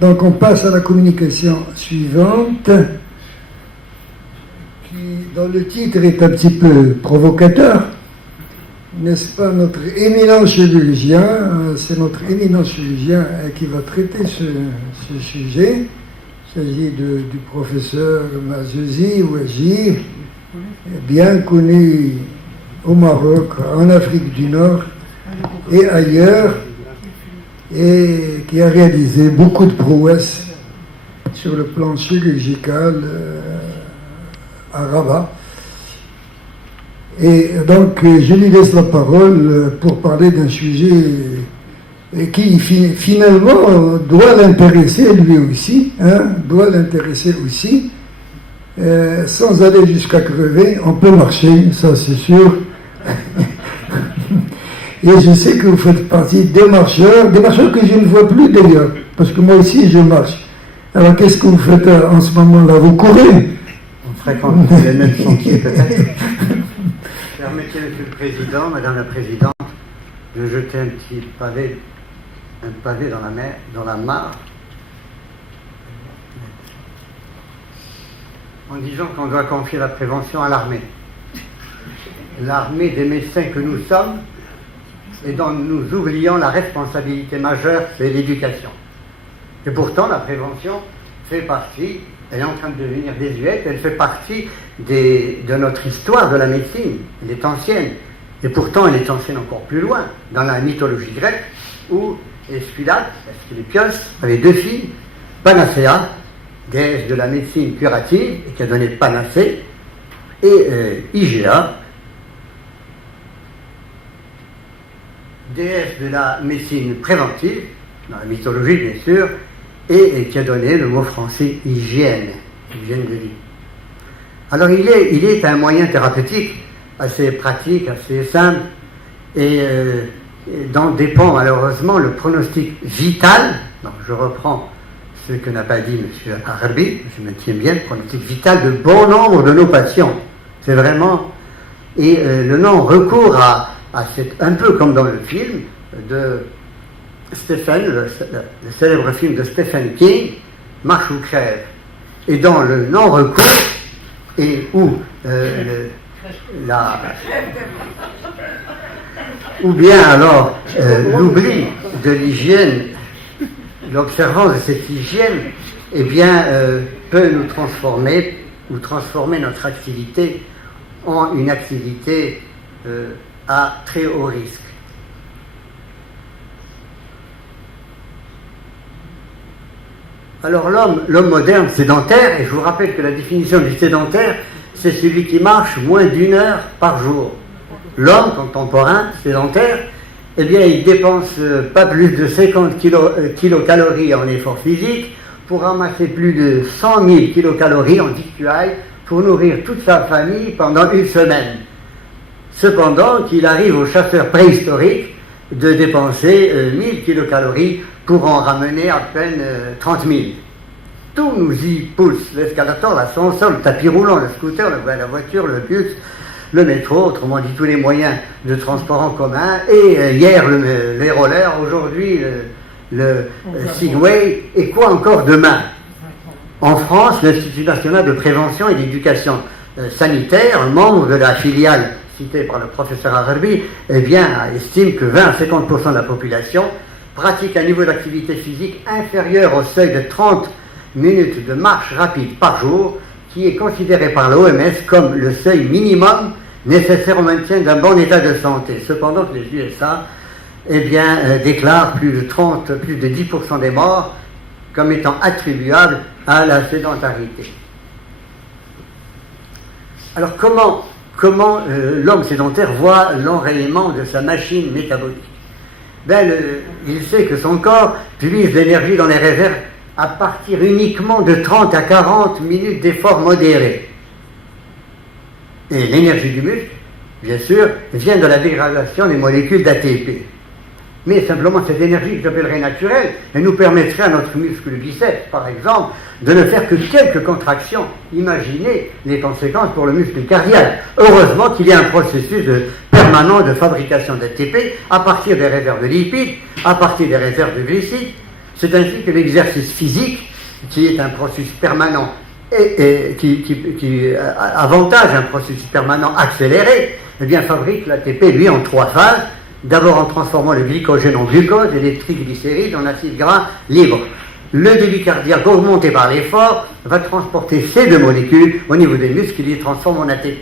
Donc on passe à la communication suivante, qui, dont le titre est un petit peu provocateur. N'est-ce pas, notre éminent chirurgien, c'est notre éminent chirurgien qui va traiter ce sujet. Il s'agit du professeur Mazouzi Ouaji, bien connu au Maroc, en Afrique du Nord et ailleurs, et qui a réalisé beaucoup de prouesses sur le plan chirurgical à Rabat. Et donc, je lui laisse la parole pour parler d'un sujet qui, finalement, doit l'intéresser lui aussi, doit l'intéresser aussi. Sans aller jusqu'à crever, on peut marcher, ça c'est sûr. Et je sais que vous faites partie des marcheurs que je ne vois plus d'ailleurs, parce que moi aussi je marche. Alors, qu'est-ce que vous faites en ce moment-là? Vous courez? On fréquente les mêmes sentiers peut-être. Permettez, Monsieur le Président, Madame la Présidente, de jeter un petit pavé dans la mer, dans la mare, en disant qu'on doit confier la prévention à l'armée. L'armée des médecins que nous sommes, et dont nous oublions la responsabilité majeure, c'est l'éducation. Et pourtant, la prévention fait partie, elle est en train de devenir désuète, elle fait partie de notre histoire de la médecine. Elle est ancienne. Et pourtant, elle est ancienne encore plus loin, dans la mythologie grecque, où Esculape, Asclépios, avait deux filles, Panacea, déesse de la médecine curative, et qui a donné Panacée, et Igéa, déesse de la médecine préventive, dans la mythologie bien sûr, et qui a donné le mot français hygiène de vie. Alors il est un moyen thérapeutique assez pratique, assez simple, et dont dépend malheureusement le pronostic vital. Donc je reprends ce que n'a pas dit M. Arabi, je me tiens bien, le pronostic vital de bon nombre de nos patients. C'est vraiment... Et le non-recours à un peu comme dans le film de Stephen, le célèbre film de Stephen King, Marche ou crève, et dans le non-recours, et où ou bien alors l'oubli de l'hygiène, l'observance de cette hygiène, eh bien, peut nous transformer ou transformer notre activité en une activité à très haut risque. Alors l'homme moderne sédentaire, et je vous rappelle que la définition du sédentaire, c'est celui qui marche moins d'1 heure par jour. L'homme contemporain sédentaire, eh bien il dépense pas plus de 50 kilocalories en effort physique pour ramasser plus de 100 000 kilocalories en victuailles pour nourrir toute sa famille pendant une semaine. Cependant qu'il arrive aux chasseurs préhistoriques de dépenser 1000 kilocalories pour en ramener à peine 30 000. Tout nous y pousse, l'escalator, l'ascenseur, le tapis roulant, le scooter, la voiture, le bus, le métro, autrement dit tous les moyens de transport en commun, et hier les rollers, aujourd'hui le Segway, et quoi encore demain? En France, l'Institut national de prévention et d'éducation sanitaire, membre de la filiale citée par le professeur Arabi, eh bien, estime que 20 à 50% de la population pratique un niveau d'activité physique inférieur au seuil de 30 minutes de marche rapide par jour, qui est considéré par l'OMS comme le seuil minimum nécessaire au maintien d'un bon état de santé. Cependant que les USA eh bien, déclarent plus de 10% des morts comme étant attribuables à la sédentarité. Alors comment l'homme sédentaire voit l'enrayement de sa machine métabolique? Il sait que son corps puise l'énergie dans les réserves à partir uniquement de 30 à 40 minutes d'effort modéré. Et l'énergie du muscle, bien sûr, vient de la dégradation des molécules d'ATP. Mais simplement cette énergie que j'appellerais naturelle, elle nous permettrait à notre muscle biceps, par exemple, de ne faire que quelques contractions. Imaginez les conséquences pour le muscle cardiaque. Heureusement qu'il y a un processus permanent de fabrication d'ATP à partir des réserves de lipides, à partir des réserves de glucides, C'est ainsi que l'exercice physique, qui est un processus permanent et qui avantage un processus permanent accéléré, eh bien fabrique l'ATP, lui, en 3 phases. D'abord en transformant le glycogène en glucose et les triglycérides en acides gras libres. Le débit cardiaque augmenté par l'effort va transporter ces 2 molécules au niveau des muscles qui les transforment en ATP.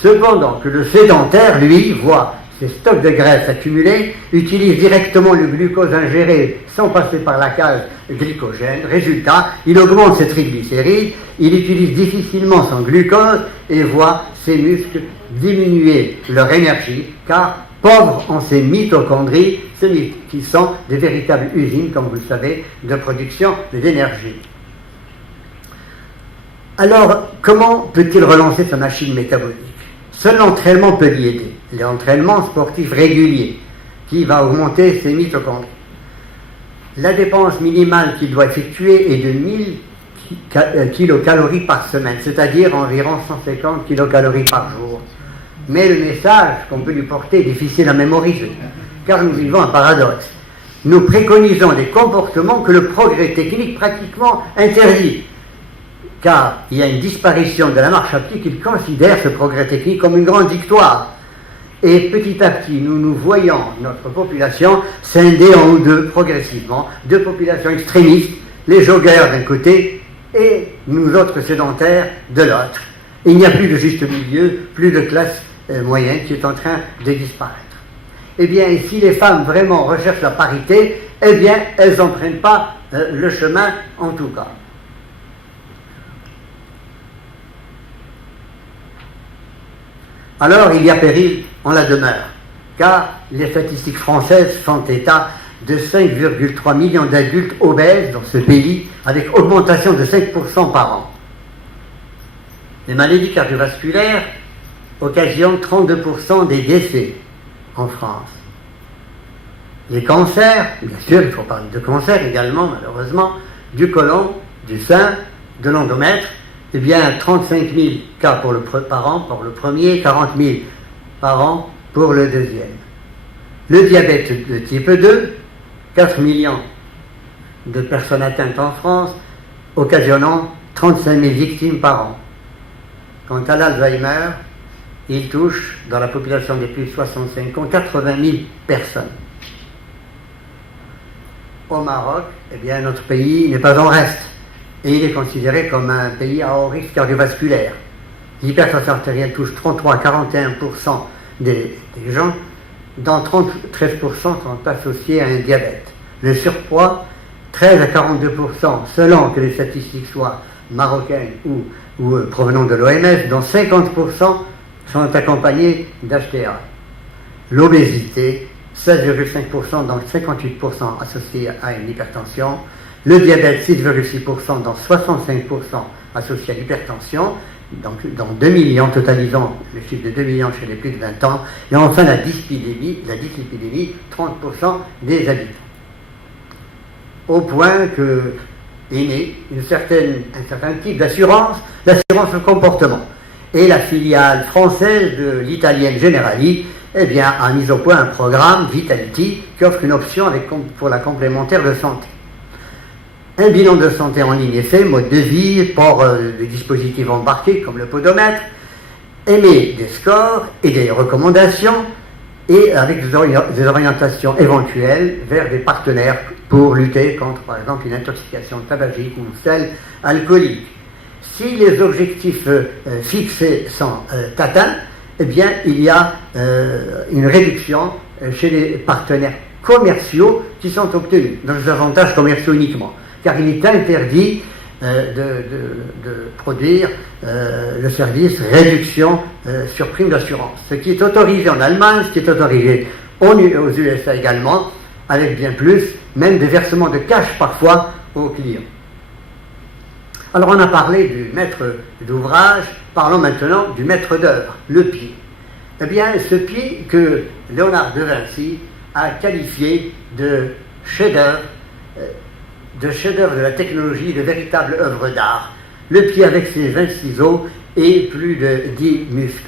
Cependant que le sédentaire, lui, voit ses stocks de graisse accumulés, utilise directement le glucose ingéré sans passer par la case glycogène. Résultat, il augmente ses triglycérides, il utilise difficilement son glucose et voit ses muscles diminuer leur énergie, car pauvres en ces mitochondries, qui sont des véritables usines, comme vous le savez, de production d'énergie. Alors, comment peut-il relancer sa machine métabolique? Seul l'entraînement peut l'y aider. L'entraînement sportif régulier, qui va augmenter ses mitochondries. La dépense minimale qu'il doit effectuer est de 1000 kilocalories par semaine, c'est-à-dire environ 150 kilocalories par jour. Mais le message qu'on peut lui porter est difficile à mémoriser, car nous vivons un paradoxe. Nous préconisons des comportements que le progrès technique pratiquement interdit, car il y a une disparition de la marche à pied qu'il considère ce progrès technique comme une grande victoire. Et petit à petit, nous voyons notre population scinder en deux progressivement, 2 populations extrémistes, les joggeurs d'un côté et nous autres sédentaires de l'autre. Il n'y a plus de juste milieu, plus de classe moyenne qui est en train de disparaître. Eh bien, si les femmes vraiment recherchent la parité, eh bien, elles n'empruntent pas le chemin en tout cas. Alors, il y a péril en la demeure, car les statistiques françaises font état de 5,3 millions d'adultes obèses dans ce pays, avec augmentation de 5% par an. Les maladies cardiovasculaires occasionnent 32% des décès en France. Les cancers, bien sûr, il faut parler de cancers également, malheureusement, du côlon, du sein, de l'endomètre, eh bien 35 000 cas par an pour le premier, 40 000 par an pour le deuxième. Le diabète de type 2, 4 millions de personnes atteintes en France, occasionnant 35 000 victimes par an. Quant à l'Alzheimer, il touche, dans la population des plus de 65 ans, 80 000 personnes. Au Maroc, eh bien, notre pays n'est pas en reste, et il est considéré comme un pays à haut risque cardiovasculaire. L'hypertension artérielle touche 33 à 41% des gens, dont 13% sont associés à un diabète. Le surpoids, 13 à 42%, selon que les statistiques soient marocaines ou provenant de l'OMS, dont 50% sont accompagnés d'HTA. L'obésité, 16,5%, donc 58% associés à une hypertension. Le diabète, 6,6%, donc 65% associés à l'hypertension, donc dans 2 millions, totalisant le chiffre de 2 millions chez les plus de 20 ans. Et enfin la dyslipidémie, 30% des habitants. Au point que est né un certain type d'assurance, l'assurance au comportement. Et la filiale française de l'italienne Generali, eh bien, a mis au point un programme Vitality qui offre une option pour la complémentaire de santé. Un bilan de santé en ligne est fait, mode de vie, port de dispositifs embarqués comme le podomètre, émet des scores et des recommandations, et avec des orientations éventuelles vers des partenaires pour lutter contre, par exemple, une intoxication tabagique ou celle alcoolique. Si les objectifs fixés sont atteints, eh bien, il y a une réduction chez les partenaires commerciaux qui sont obtenus, dans les avantages commerciaux uniquement, car il est interdit de produire le service réduction sur prime d'assurance, ce qui est autorisé en Allemagne, ce qui est autorisé aux USA également, avec bien plus, même des versements de cash parfois aux clients. Alors on a parlé du maître d'ouvrage, parlons maintenant du maître d'œuvre, le pied. Eh bien, ce pied que Léonard de Vinci a qualifié de chef-d'œuvre, de la technologie, de véritable œuvre d'art. Le pied avec ses 26 os et plus de 10 muscles.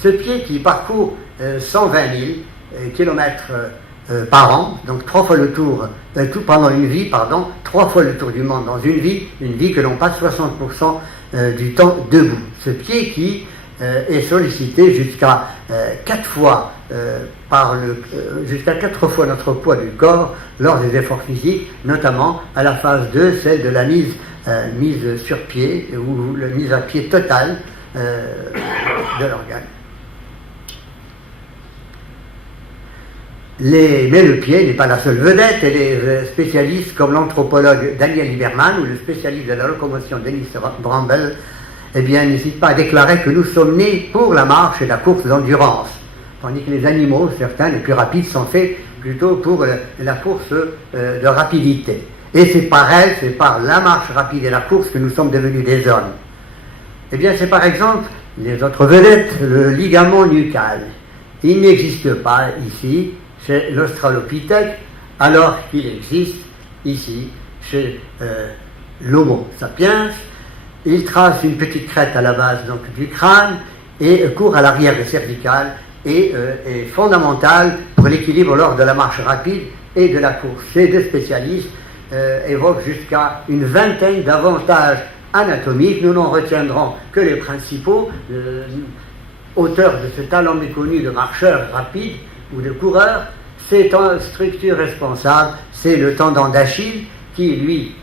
Ce pied qui parcourt 120 000 kilomètres par an, donc 3 fois le tour, pendant une vie, pardon, 3 fois le tour du monde dans une vie que l'on passe 60% du temps debout. Ce pied qui est sollicité jusqu'à 4 fois jusqu'à 4 fois notre poids du corps lors des efforts physiques, notamment à la phase 2, celle de la mise sur pied ou la mise à pied totale de l'organe. Mais le pied n'est pas la seule vedette, et les spécialistes comme l'anthropologue Daniel Lieberman ou le spécialiste de la locomotion Dennis Bramble, eh bien, n'hésitent pas à déclarer que nous sommes nés pour la marche et la course d'endurance, tandis que les animaux, certains les plus rapides, sont faits plutôt pour la course de rapidité. Et c'est par elle, c'est par la marche rapide et la course que nous sommes devenus des hommes. Eh bien, c'est par exemple les autres vedettes, le ligament nucal. Il n'existe pas ici chez l'Australopithèque, alors qu'il existe ici chez l'Homo sapiens. Il trace une petite crête à la base donc, du crâne et court à l'arrière des cervicales et est fondamental pour l'équilibre lors de la marche rapide et de la course. Ces deux spécialistes évoquent jusqu'à une vingtaine d'avantages anatomiques. Nous n'en retiendrons que les principaux. Auteur de ce talent méconnu de marcheur rapide ou de coureur, c'est une structure responsable, c'est le tendon d'Achille qui, lui,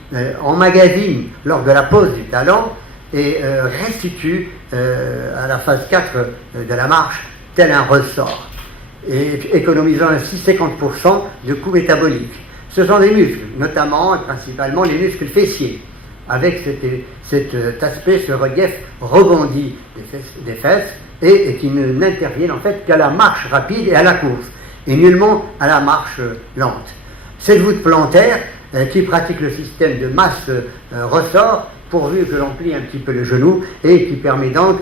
emmagasine lors de la pose du talon et restitue à la phase 4 de la marche tel un ressort, et économisant ainsi 50% de coûts métaboliques. Ce sont des muscles, notamment et principalement les muscles fessiers, avec cet aspect, ce relief rebondi des fesses, et qui n'interviennent en fait qu'à la marche rapide et à la course, et nullement à la marche lente. Cette voûte plantaire qui pratique le système de masse ressort, pourvu que l'on plie un petit peu le genou, et qui permet donc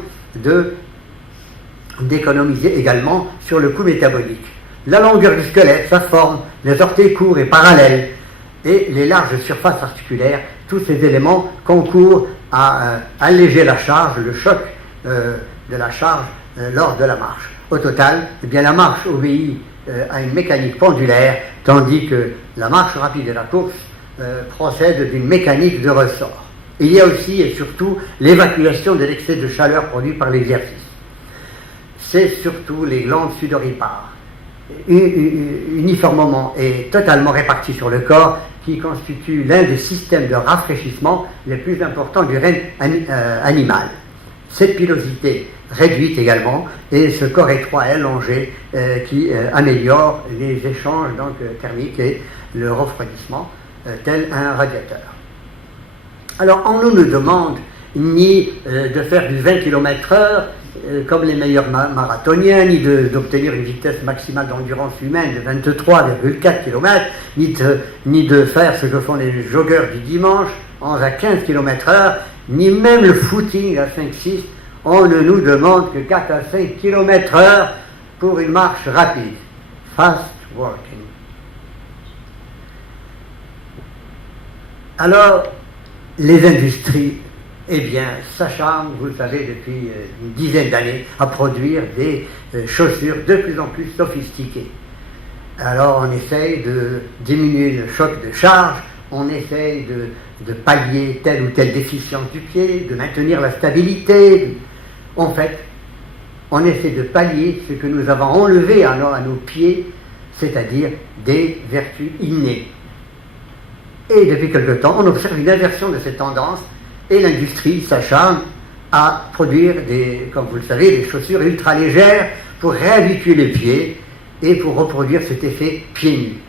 d'économiser également sur le coût métabolique. La longueur du squelette, sa forme, les orteils courts et parallèles, et les larges surfaces articulaires, tous ces éléments concourent à alléger la charge, le choc de la charge lors de la marche. Au total, eh bien, la marche obéit à une mécanique pendulaire, tandis que la marche rapide et la course procèdent d'une mécanique de ressort. Il y a aussi et surtout l'évacuation de l'excès de chaleur produit par l'exercice. C'est surtout les glandes sudoripares, uniformément et totalement réparties sur le corps, qui constituent l'un des systèmes de rafraîchissement les plus importants du règne animal. Cette pilosité réduite également, et ce corps étroit et allongé qui améliore les échanges donc, thermiques et le refroidissement, tel un radiateur. Alors, on ne nous demande ni de faire du 20 km/h comme les meilleurs marathoniens, ni d'obtenir une vitesse maximale d'endurance humaine de 23,4 km, ni de faire ce que font les joggeurs du dimanche, 11 à 15 km/h, ni même le footing à 5-6. On ne nous demande que 4 à 5 km/h pour une marche rapide. Fast walking. Alors, les industries, eh bien, s'acharnent, vous le savez, depuis une dizaine d'années, à produire des chaussures de plus en plus sophistiquées. Alors, on essaye de diminuer le choc de charge, on essaye de pallier telle ou telle déficience du pied, de maintenir la stabilité. En fait, on essaie de pallier ce que nous avons enlevé à nos pieds, c'est-à-dire des vertus innées. Et depuis quelque temps, on observe une inversion de cette tendance, et l'industrie s'acharne à produire comme vous le savez, des chaussures ultra légères pour réhabituer les pieds et pour reproduire cet effet pieds nus.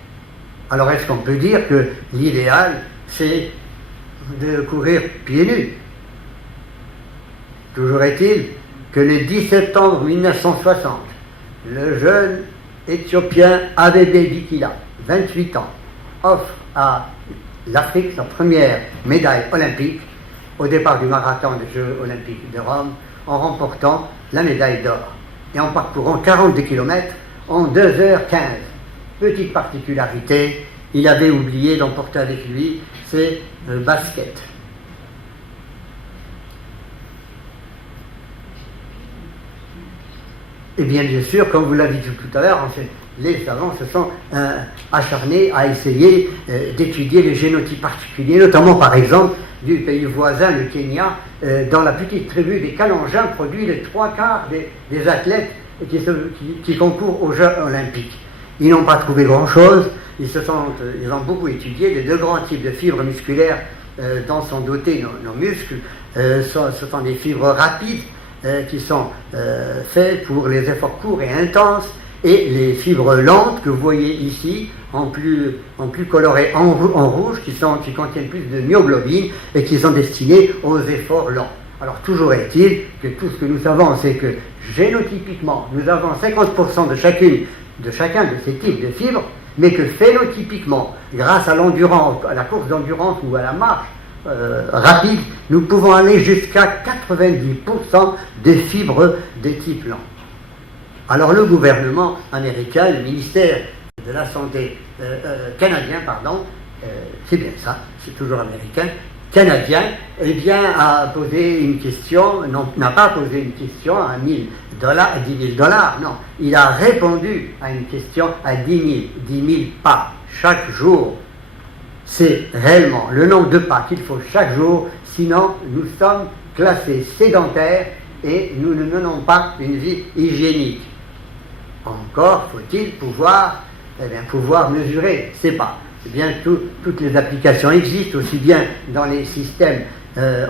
Alors est-ce qu'on peut dire que l'idéal, c'est de courir pieds nus? Toujours est-il que le 10 septembre 1960, le jeune Éthiopien Abebe Bikila, 28 ans, offre à l'Afrique sa première médaille olympique au départ du marathon des Jeux olympiques de Rome, en remportant la médaille d'or et en parcourant 42 km en 2h15. Petite particularité, il avait oublié d'emporter avec lui ses baskets. Et bien sûr, comme vous l'avez dit tout à l'heure, les savants se sont acharnés à essayer d'étudier les génotypes particuliers, notamment par exemple du pays voisin, le Kenya, dans la petite tribu des Kalenjins, produit les 3/4 des athlètes qui concourent aux Jeux olympiques. Ils n'ont pas trouvé grand-chose, ils ont beaucoup étudié les deux grands types de fibres musculaires dont sont dotés nos muscles. Ce sont des fibres rapides qui sont faites pour les efforts courts et intenses, et les fibres lentes que vous voyez ici, en plus colorées en rouge, qui contiennent plus de myoglobine et qui sont destinées aux efforts lents. Alors toujours est-il que tout ce que nous savons, c'est que génotypiquement, nous avons 50% de chacun de ces types de fibres, mais que phénotypiquement, grâce à l'endurance, à la course d'endurance ou à la marche rapide, nous pouvons aller jusqu'à 90% des fibres de type lent. Alors le gouvernement américain, le ministère de la Santé canadien, c'est bien ça, c'est toujours américain, canadien, eh bien, a posé une question, n'a pas posé une question à $1000, à $10 000, non, il a répondu à une question à 10 000 pas chaque jour. C'est réellement le nombre de pas qu'il faut chaque jour, sinon nous sommes classés sédentaires et nous ne menons pas une vie hygiénique. Encore faut-il pouvoir mesurer ces pas. Eh bien, toutes les applications existent, aussi bien dans les systèmes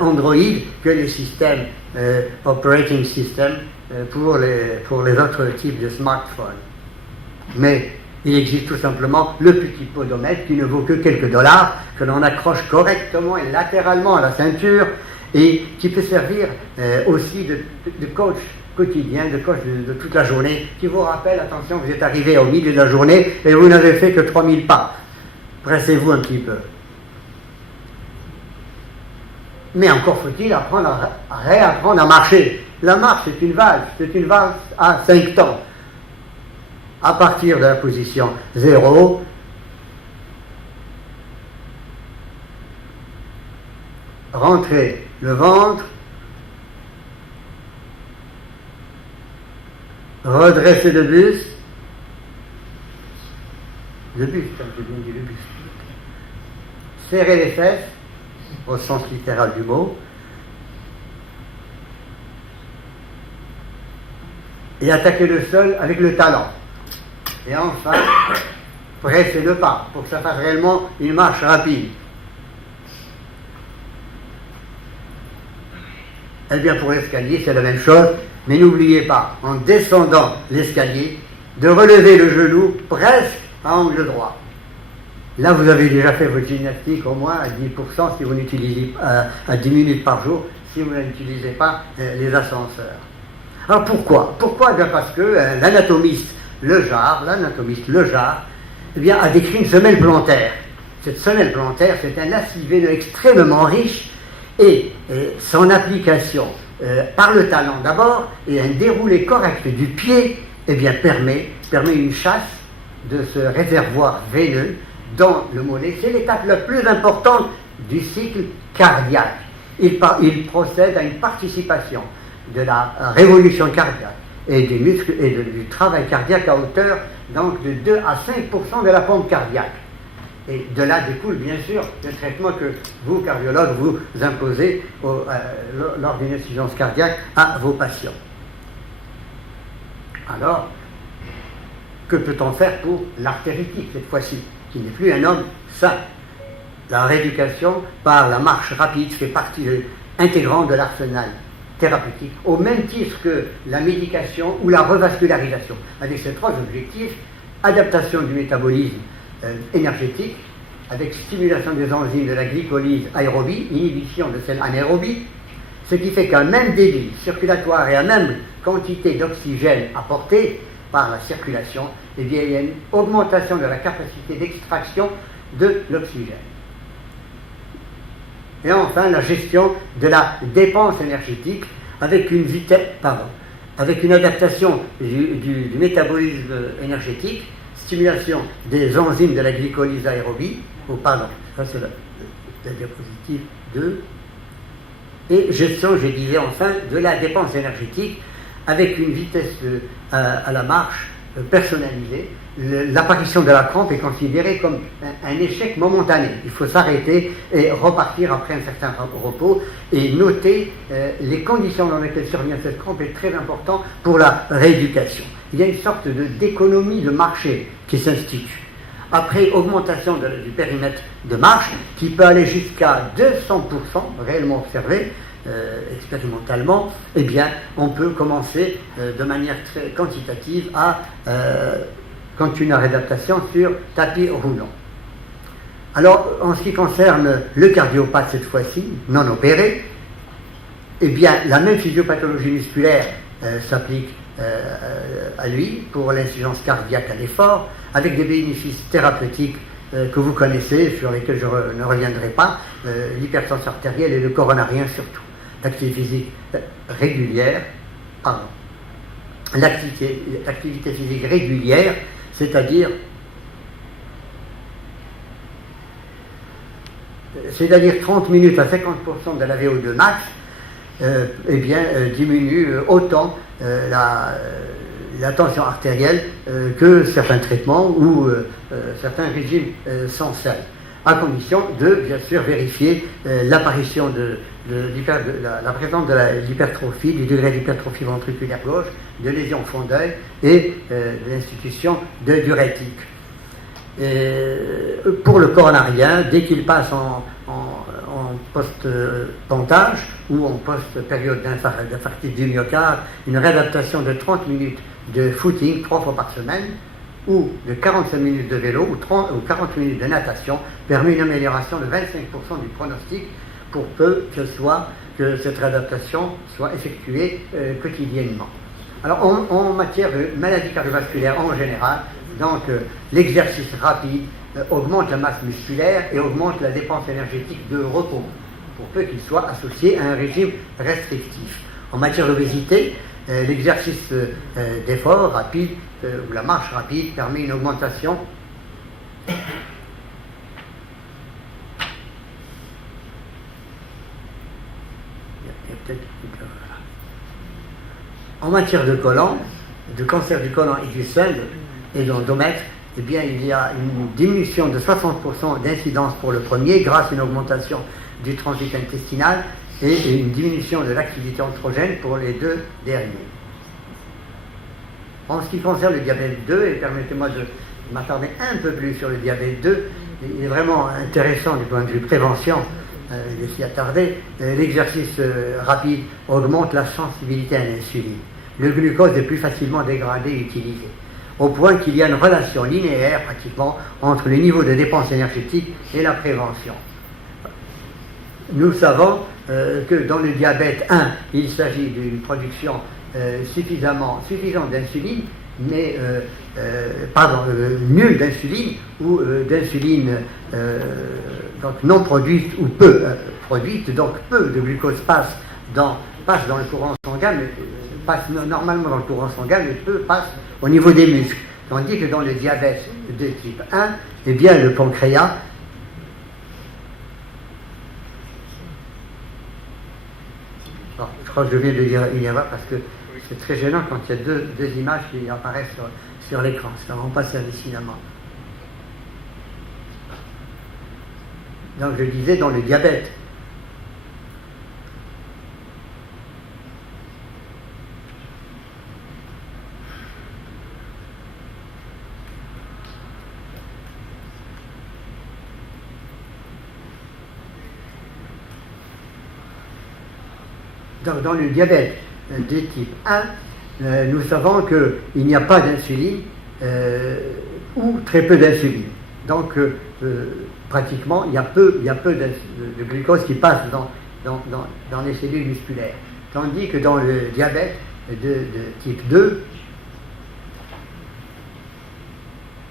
Android que les systèmes operating system pour les autres types de smartphones. Mais il existe tout simplement le petit podomètre qui ne vaut que quelques dollars, que l'on accroche correctement et latéralement à la ceinture et qui peut servir aussi de coach quotidien, de coach de toute la journée, qui vous rappelle, attention, vous êtes arrivé au milieu de la journée et vous n'avez fait que 3000 pas. Pressez-vous un petit peu. Mais encore faut-il réapprendre à marcher. La marche, c'est une valse à 5 temps. À partir de la position 0, rentrez le ventre, redressez le buste, j'ai bien dit le buste, serrez les fesses, au sens littéral du mot, et attaquez le sol avec le talon. Et enfin, pressez le pas pour que ça fasse réellement une marche rapide. Eh bien, pour l'escalier, c'est la même chose, mais n'oubliez pas, en descendant l'escalier, de relever le genou presque à angle droit. Là, vous avez déjà fait votre gymnastique au moins à 10% si vous n'utilisez à 10 minutes par jour, si vous n'utilisez pas les ascenseurs. Alors pourquoi ? Pourquoi ? Eh bien parce que l'anatomiste Lejar, eh bien, a décrit une semelle plantaire. Cette semelle plantaire, c'est un acide veineux extrêmement riche et son application par le talon d'abord et un déroulé correct du pied, eh bien, permet une chasse de ce réservoir veineux dans le mollet. C'est l'étape la plus importante du cycle cardiaque. Il procède à une participation de la révolution cardiaque et des muscles et du travail cardiaque à hauteur donc de 2 à 5% de la pompe cardiaque. Et de là découle bien sûr le traitement que vous, cardiologues, vous imposez lors d'une insuffisance cardiaque à vos patients. Alors, que peut-on faire pour l'artéritique cette fois-ci, qui n'est plus un homme sain ? La rééducation par la marche rapide fait partie intégrante de l'arsenal thérapeutique, au même titre que la médication ou la revascularisation, avec ces 3 objectifs: adaptation du métabolisme énergétique, avec stimulation des enzymes de la glycolyse aérobie, inhibition de celle anaérobie, ce qui fait qu'un même débit circulatoire et à même quantité d'oxygène apporté par la circulation, eh bien, il y a une augmentation de la capacité d'extraction de l'oxygène. Et enfin, la gestion de la dépense énergétique avec une adaptation du métabolisme énergétique, stimulation des enzymes de la glycolyse aérobie, ça c'est la diapositive 2, et gestion, je disais enfin, de la dépense énergétique avec une vitesse à la marche personnalisée l'apparition de la crampe est considérée comme un échec momentané. Il faut s'arrêter et repartir après un certain repos et noter les conditions dans lesquelles survient cette crampe est très important pour la rééducation. Il y a une sorte d'économie de marché qui s'institue. Après augmentation du périmètre de marche, qui peut aller jusqu'à 200% réellement observé, expérimentalement, eh bien, on peut commencer de manière très quantitative à continuer la réadaptation sur tapis roulant. Alors, en ce qui concerne le cardiopathe cette fois-ci, non opéré, eh bien, la même physiopathologie musculaire s'applique à lui pour l'insuffisance cardiaque à l'effort, avec des bénéfices thérapeutiques que vous connaissez, sur lesquels je ne reviendrai pas, l'hypertension artérielle et le coronarien surtout. L'activité physique régulière, l'activité physique régulière, c'est-à-dire 30 minutes à 50% de la VO2 max, eh bien, diminue autant la tension artérielle que certains traitements ou certains régimes sans sel, à condition de, bien sûr, vérifier l'apparition la présence de l'hypertrophie, du degré d'hypertrophie ventriculaire gauche, de lésions au fond d'œil et de l'institution de diurétique. Pour le coronarien, dès qu'il passe en post-pontage ou en post-période d'infarctus du myocarde, une réadaptation de 30 minutes de footing 3 fois par semaine ou de 45 minutes de vélo ou 40 minutes de natation permet une amélioration de 25% du pronostic pour peu que cette réadaptation soit effectuée quotidiennement. Alors en matière de maladies cardiovasculaires en général, donc l'exercice rapide augmente la masse musculaire et augmente la dépense énergétique de repos, pour peu qu'il soit associé à un régime restrictif. En matière d'obésité, l'exercice d'effort rapide ou la marche rapide permet une augmentation en matière de côlon, de cancer du côlon et du sein et d'endomètre, eh bien, il y a une diminution de 60% d'incidence pour le premier grâce à une augmentation du transit intestinal et une diminution de l'activité androgène pour les deux derniers. En ce qui concerne le diabète 2, et permettez-moi de m'attarder un peu plus sur le diabète 2, il est vraiment intéressant du point de vue prévention de s'y attarder. L'exercice rapide augmente la sensibilité à l'insuline. Le glucose est plus facilement dégradé et utilisé, au point qu'il y a une relation linéaire pratiquement entre le niveau de dépense énergétique et la prévention. Nous savons que dans le diabète 1, il s'agit d'une production suffisante d'insuline, mais nulle d'insuline ou d'insuline donc non produite ou peu produite, donc peu de glucose passe dans le courant sanguin, mais passe normalement dans le courant sanguin, mais peu passe au niveau des muscles. Tandis que dans le diabète de type 1, eh bien le pancréas je crois que je viens de dire une erreur parce que c'est très gênant quand il y a deux images qui apparaissent sur l'écran. Ça ne rend pas service finalement. Donc je disais dans le diabète. Donc, dans le diabète de type 1, nous savons qu'il n'y a pas d'insuline ou très peu d'insuline. Donc, pratiquement, il y a peu de glucose qui passe dans les cellules musculaires. Tandis que dans le diabète de type 2,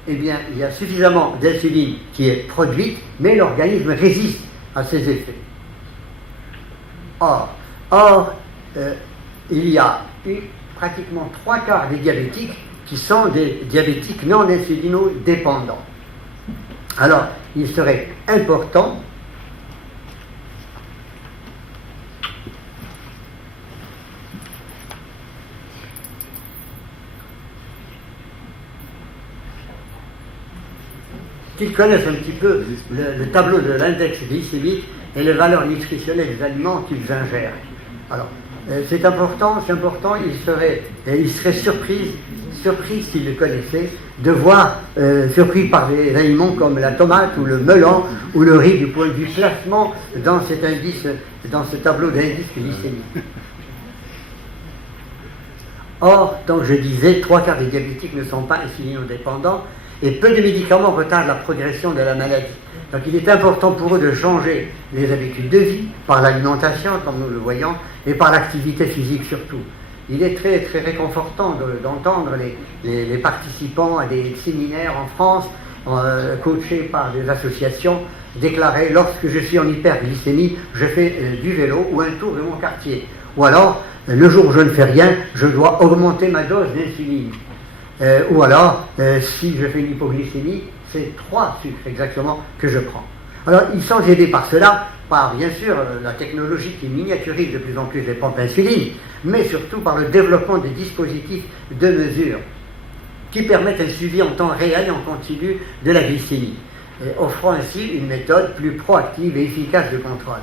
eh bien, il y a suffisamment d'insuline qui est produite, mais l'organisme résiste à ses effets. Or, il y a pratiquement 3/4 des diabétiques qui sont des diabétiques non insulinodépendants. Alors, il serait important qu'ils connaissent un petit peu le tableau de l'index glycémique et les valeurs nutritionnelles des aliments qu'ils ingèrent. Alors, c'est important, ils seraient surpris s'ils le connaissaient, de voir, surpris par des aliments comme la tomate ou le melon ou le riz du point de vue placement dans cet indice, dans ce tableau d'indice glycémique. Or, donc je disais, 3/4 des diabétiques ne sont pas insulinodépendants et peu de médicaments retardent la progression de la maladie. Donc il est important pour eux de changer les habitudes de vie par l'alimentation, comme nous le voyons, et par l'activité physique surtout. Il est très, très réconfortant d'entendre les participants à des séminaires en France, coachés par des associations, déclarer: lorsque je suis en hyperglycémie, je fais du vélo ou un tour de mon quartier. Ou alors, le jour où je ne fais rien, je dois augmenter ma dose d'insuline. Ou alors, si je fais une hypoglycémie, c'est 3 sucres exactement que je prends. Alors, ils sont aidés par cela, par bien sûr la technologie qui miniaturise de plus en plus les pompes insulines, mais surtout par le développement des dispositifs de mesure qui permettent un suivi en temps réel et en continu de la glycémie, offrant ainsi une méthode plus proactive et efficace de contrôle.